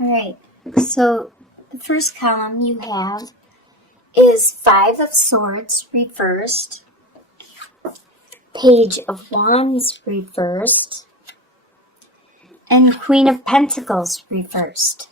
All right, so the first column you have is Five of Swords reversed, Page of Wands reversed, and Queen of Pentacles reversed.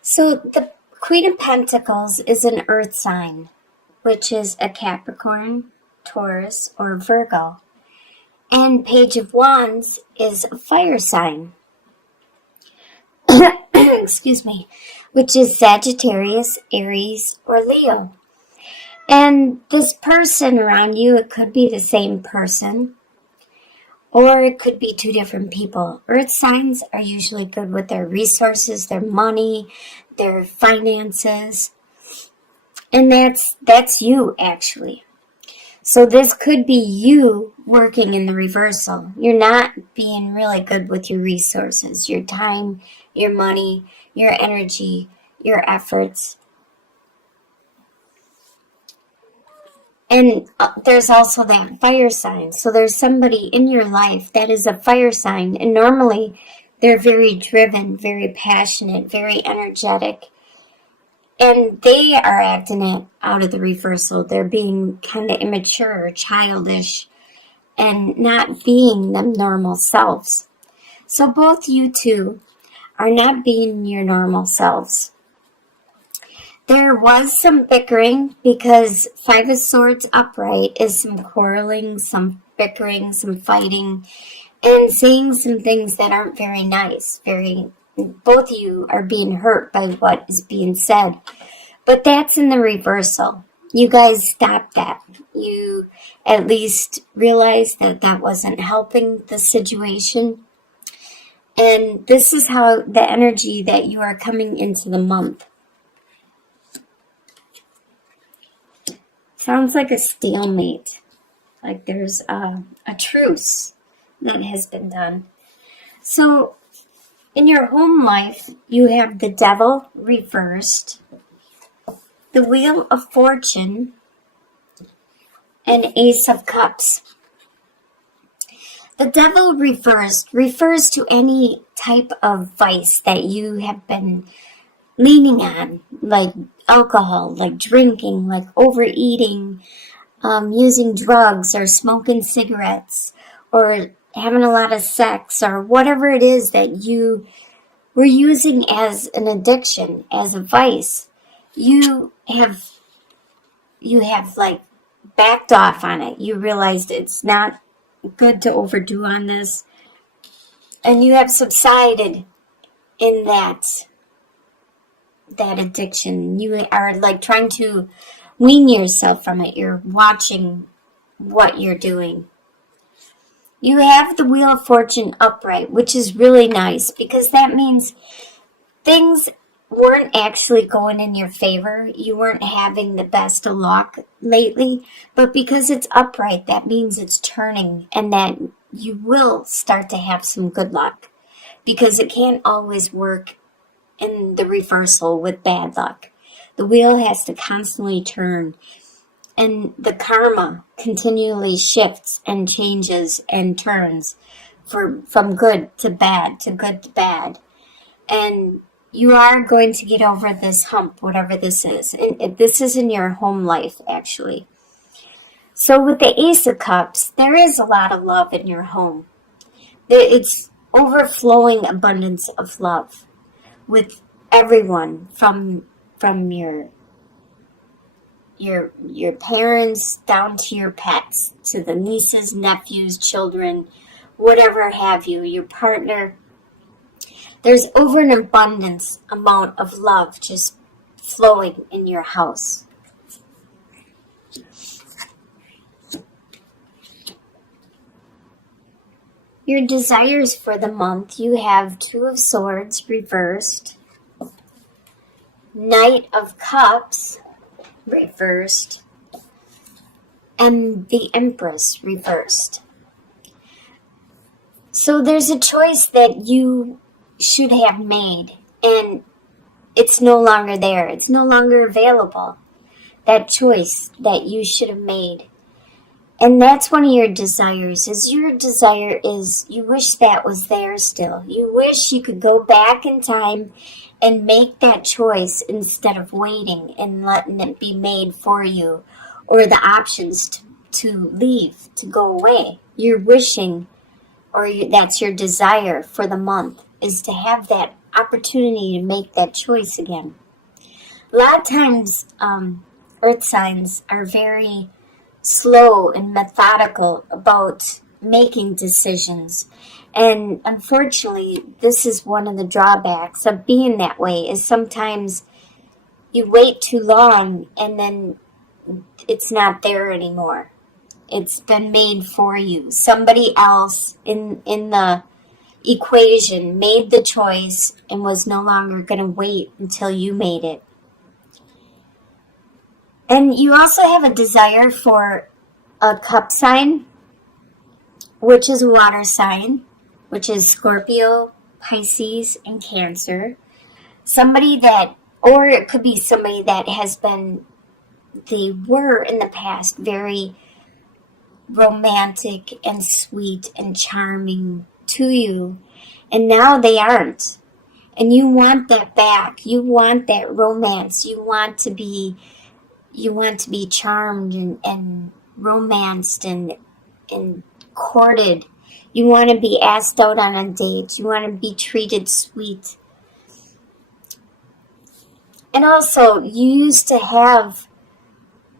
So the Queen of Pentacles is an earth sign, which is a Capricorn, Taurus, or Virgo. And Page of Wands is a fire sign, excuse me, which is Sagittarius, Aries, or Leo. And this person around you, it could be the same person, or it could be two different people. Earth signs are usually good with their resources, their money, their finances. And that's you, actually. So this could be you working in the reversal. You're not being really good with your resources, your time, your money, your energy, your efforts. And there's also that fire sign. So there's somebody in your life that is a fire sign. And normally they're very driven, very passionate, very energetic. And they are acting out of the reversal. They're being kind of immature, childish, and not being them normal selves. So both you two are not being your normal selves. There was some bickering because Five of Swords upright is some quarreling, some bickering, some fighting, and saying some things that aren't very nice. Both of you are being hurt by what is being said. But that's in the reversal. You guys stopped that. You at least realized that that wasn't helping the situation. And this is how the energy that you are coming into the month. Sounds like a stalemate. Like there's a truce that has been done. So in your home life, you have the Devil reversed, the Wheel of Fortune, and Ace of Cups. The Devil reversed refers to any type of vice that you have been leaning on, like alcohol, like drinking, like overeating, using drugs, or smoking cigarettes, or having a lot of sex, or whatever it is that you were using as an addiction, as a vice. You have like backed off on it. You realized it's not good to overdo on this, and you have subsided in that addiction. You are like trying to wean yourself from it. You're watching what you're doing. You have the Wheel of Fortune upright, which is really nice because that means things weren't actually going in your favor. You weren't having the best of luck lately, but because it's upright, that means it's turning and that you will start to have some good luck because it can't always work in the reversal with bad luck. The wheel has to constantly turn, and the karma continually shifts and changes and turns from good to bad to good to bad. And you are going to get over this hump, whatever this is. And this is in your home life, actually. So with the Ace of Cups, there is a lot of love in your home. It's overflowing abundance of love with everyone, from your parents down to your pets, to the nieces, nephews, children, whatever have you, your partner. There's over an abundance amount of love just flowing in your house. Your desires for the month, you have Two of Swords reversed, Knight of Cups reversed, and the Empress reversed. So there's a choice that you should have made, and it's no longer there. It's no longer available. That choice that you should have made. And that's one of your desires, is your desire is you wish that was there still. You wish you could go back in time and make that choice instead of waiting and letting it be made for you, or the options to leave, to go away. You're wishing, or that's your desire for the month, is to have that opportunity to make that choice again. A lot of times, earth signs are very slow and methodical about making decisions. And unfortunately, this is one of the drawbacks of being that way, is sometimes you wait too long and then it's not there anymore. It's been made for you. Somebody else in the equation made the choice and was no longer going to wait until you made it. And you also have a desire for a cup sign, which is a water sign, which is Scorpio, Pisces, and Cancer. Somebody that, or it could be somebody that has been, they were in the past very romantic and sweet and charming to you, and now they aren't. And you want that back. You want that romance. You want to be charmed and romanced and courted. You want to be asked out on a date. You want to be treated sweet. And also, you used to have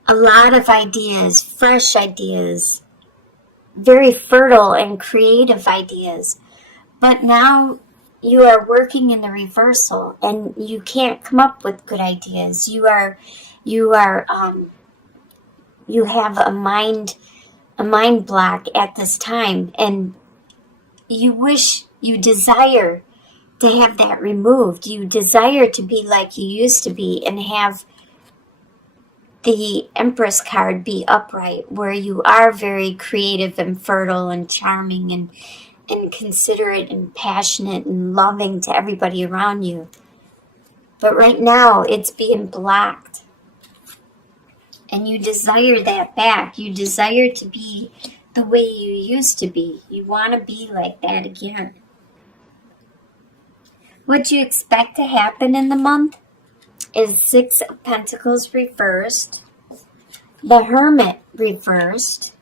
a lot of ideas, fresh ideas, very fertile and creative ideas. But now you are working in the reversal and you can't come up with good ideas. You have a mind block at this time, and you desire to have that removed. You desire to be like you used to be and have the Empress card be upright, where you are very creative and fertile and charming and considerate and passionate and loving to everybody around you. But right now it's being blocked. And you desire that back. You desire to be the way you used to be. You want to be like that again. What you expect to happen in the month is 6 of Pentacles reversed, the Hermit reversed,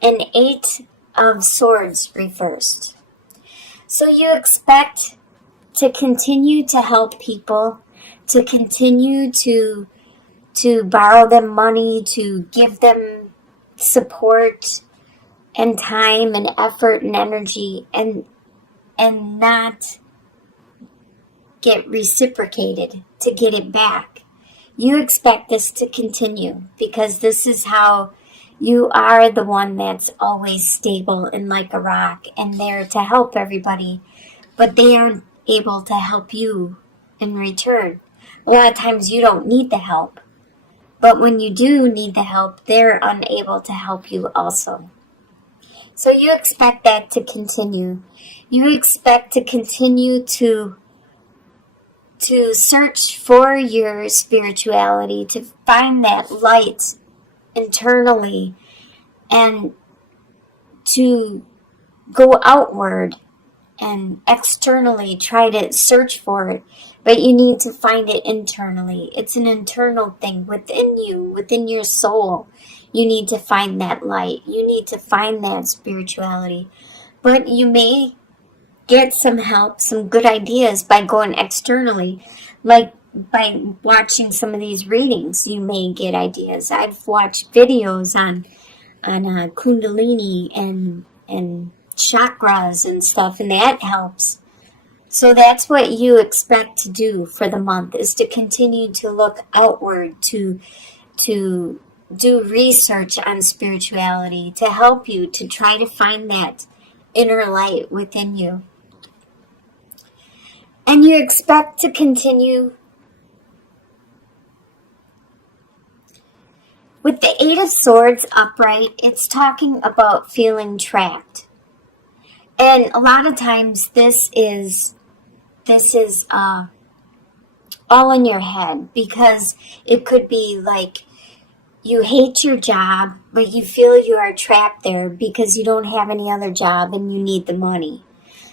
and 8 of Swords reversed. So you expect to continue to help people, to continue to borrow them money, to give them support and time and effort and energy, and not get reciprocated to get it back. You expect this to continue because this is how you are, the one that's always stable and like a rock and there to help everybody, but they aren't able to help you in return. A lot of times you don't need the help, but when you do need the help, they're unable to help you also. So you expect that to continue. You expect to continue to search for your spirituality, to find that light internally, and to go outward and externally try to search for it. But you need to find it internally. It's an internal thing within you, within your soul. You need to find that light. You need to find that spirituality. But you may get some help, some good ideas by going externally. Like by watching some of these readings, you may get ideas. I've watched videos on Kundalini and chakras and stuff, and that helps. So that's what you expect to do for the month, is to continue to look outward, to do research on spirituality, to help you to try to find that inner light within you. And you expect to continue with the 8 of Swords upright. It's talking about feeling trapped. And a lot of times this is all in your head, because it could be like you hate your job, but you feel you are trapped there because you don't have any other job and you need the money.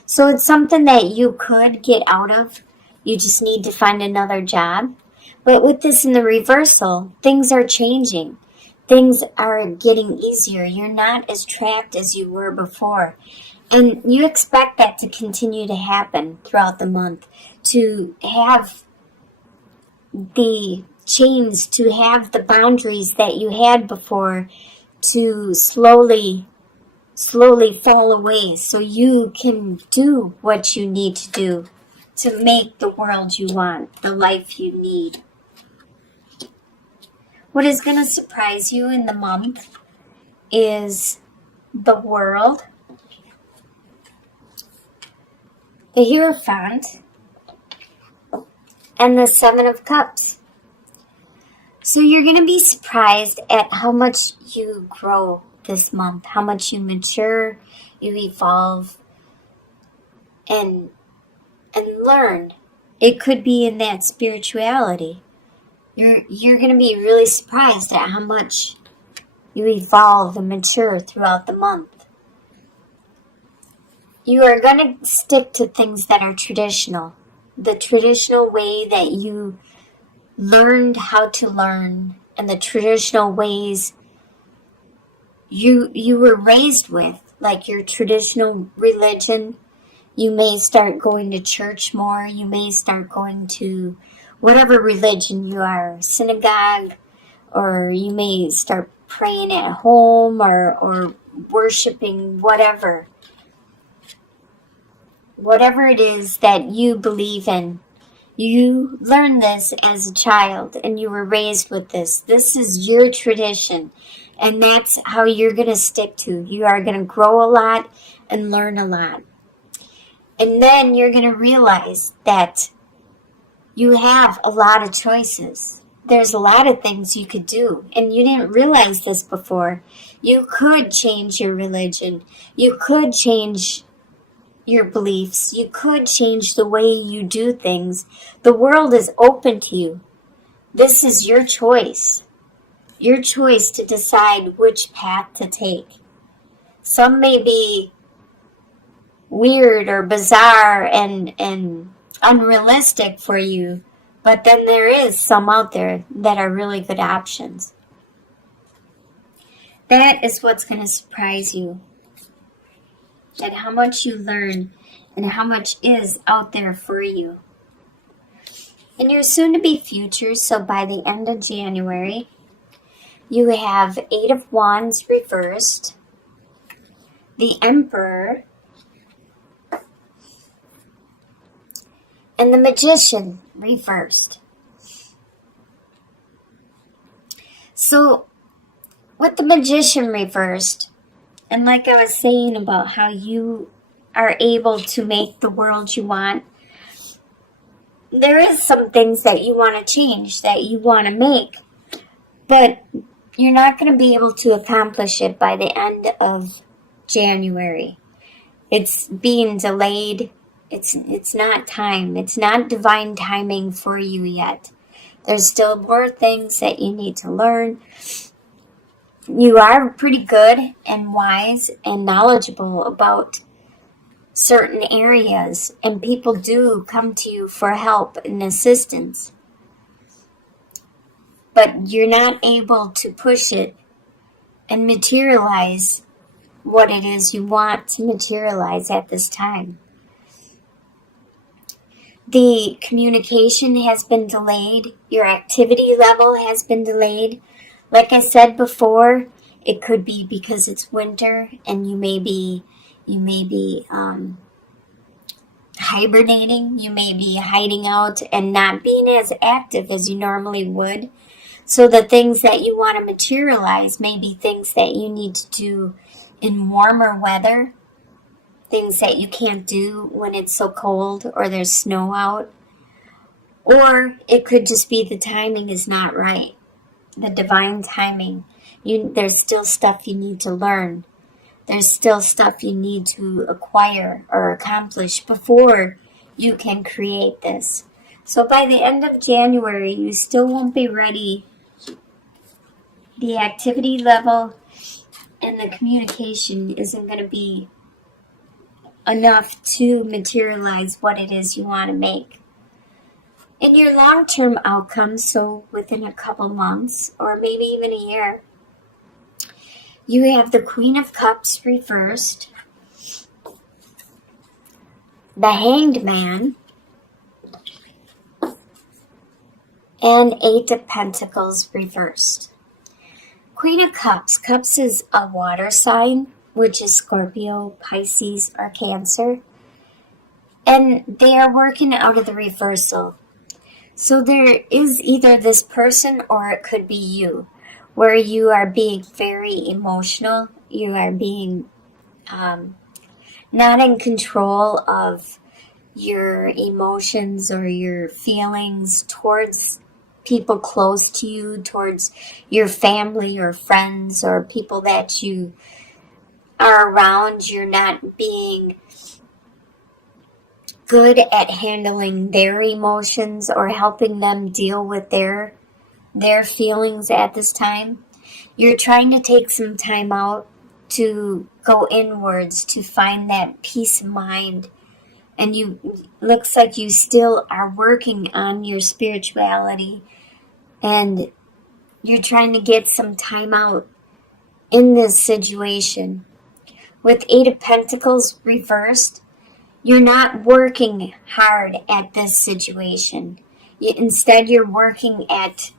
So it's something that you could get out of. You just need to find another job. But with this in the reversal, things are changing. Things are getting easier. You're not as trapped as you were before. And you expect that to continue to happen throughout the month. To have the change, to have the boundaries that you had before to slowly fall away so you can do what you need to do to make the world you want, the life you need. What is going to surprise you in the month is the World, the Hierophant, and the Seven of Cups. So you're going to be surprised at how much you grow this month, how much you mature, you evolve, and learn. It could be in that spirituality. You're going to be really surprised at how much you evolve and mature throughout the month. You are going to stick to things that are traditional. The traditional way that you learned how to learn and the traditional ways you were raised with, like your traditional religion. You may start going to church more. You may start going to whatever religion you are, synagogue, or you may start praying at home or worshiping whatever. Whatever it is that you believe in. You learned this as a child and you were raised with this. This is your tradition. And that's how you're going to stick to. You are going to grow a lot and learn a lot. And then you're going to realize that you have a lot of choices. There's a lot of things you could do. And you didn't realize this before. You could change your religion. You could change your beliefs. You could change the way you do things. The world is open to you. This is your choice. Your choice to decide which path to take. Some may be weird or bizarre and unrealistic for you, but then there is some out there that are really good options. That is what's going to surprise you. At how much you learn and how much is out there for you. In your soon-to-be future, so by the end of January, you have 8 of Wands reversed, the Emperor, and the Magician reversed. So, with the Magician reversed, and like I was saying about how you are able to make the world you want, there is some things that you want to change, that you want to make, but you're not going to be able to accomplish it by the end of January. It's being delayed. It's not time. It's not divine timing for you yet. There's still more things that you need to learn. You are pretty good and wise and knowledgeable about certain areas, and people do come to you for help and assistance. But you're not able to push it and materialize what it is you want to materialize at this time. The communication has been delayed. Your activity level has been delayed. Like I said before, it could be because it's winter and you may be hibernating. You may be hiding out and not being as active as you normally would. So the things that you want to materialize may be things that you need to do in warmer weather. Things that you can't do when it's so cold or there's snow out. Or it could just be the timing is not right. The divine timing. There's still stuff you need to learn. There's still stuff you need to acquire or accomplish before you can create this. So by the end of January, you still won't be ready. the activity level and the communication isn't going to be enough to materialize what it is you want to make. In your long-term outcomes, so within a couple months or maybe even a year, you have the Queen of Cups reversed, the Hanged Man, and Eight of Pentacles reversed. Queen of Cups. Cups is a water sign, which is Scorpio, Pisces, or Cancer. And they are working out of the reversal. So there is either this person or it could be you, where you are being very emotional. You are being not in control of your emotions or your feelings towards people close to you, towards your family or friends or people that you are around. You're not being good at handling their emotions or helping them deal with their feelings at this time. You're trying to take some time out to go inwards to find that peace of mind. And looks like you still are working on your spirituality, and you're trying to get some time out in this situation. With Eight of Pentacles reversed, you're not working hard at this situation. Instead, you're working at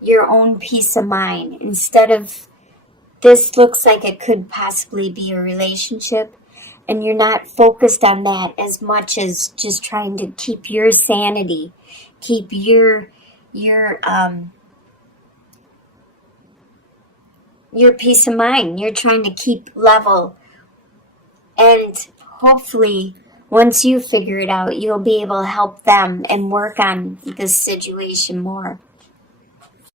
your own peace of mind. Instead of, this looks like it could possibly be a relationship, and you're not focused on that as much as just trying to keep your sanity, keep your peace of mind. You're trying to keep level, and hopefully once you figure it out, you'll be able to help them and work on this situation more.